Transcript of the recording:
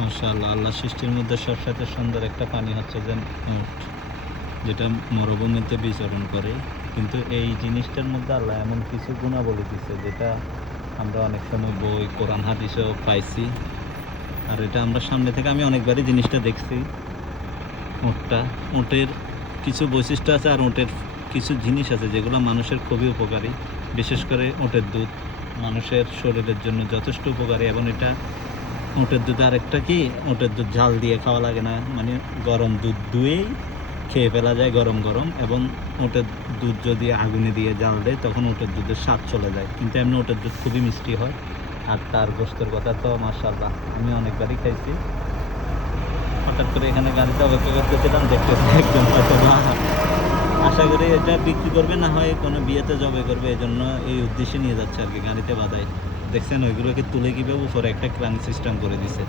মাশাআল্লাহ, আল্লাহ সৃষ্টির মধ্যে সবসাথে সুন্দর একটা পানি হচ্ছে যে উট, যেটা মরুভূমিতে বিচরণ করে। কিন্তু এই জিনিসটার মধ্যে আল্লাহ এমন কিছু গুণাবলী দিছে যেটা আমরা অনেক সময় বই, কোরআন, হাদিসেও পাইছি। আর এটা আমরা সামনে থেকে আমি অনেকবারই জিনিসটা দেখছি। উটটা, উটের কিছু বৈশিষ্ট্য আছে আর উটের কিছু জিনিস আছে যেগুলো মানুষের খুবই উপকারী। বিশেষ করে উটের দুধ মানুষের শরীরের জন্য যথেষ্ট উপকারী। এবং এটা উটের দুধ আরেকটা কি, উটের দুধ ঝাল দিয়ে খাওয়া লাগে না, মানে গরম দুধ দুয়েই খেয়ে ফেলা যায় গরম গরম। এবং উটের দুধ যদি আগুনে দিয়ে জাল দেয় তখন উটের দুধের স্বাদ চলে যায়। কিন্তু এমনি উটের দুধ খুবই মিষ্টি হয়। আর তার গোশতের কথা তো মাশাআল্লাহ, আমি অনেকবারই খাইছি। হঠাৎ করে এখানে গাড়িতে অপেক্ষা করতেছিলাম, দেখতেছি একজন হয়তো বা আশা করি এটা বিক্রি করবে, না হয় কোনো বিয়েতে জবে করবে, এই জন্য এই উদ্দেশ্যে নিয়ে যাচ্ছে আর কি, গাড়িতে বাঁধায়। দেখছেন ওইগুলোকে তুলে কীভাবে উপরে একটা ক্রান সিস্টেম করে দিছে।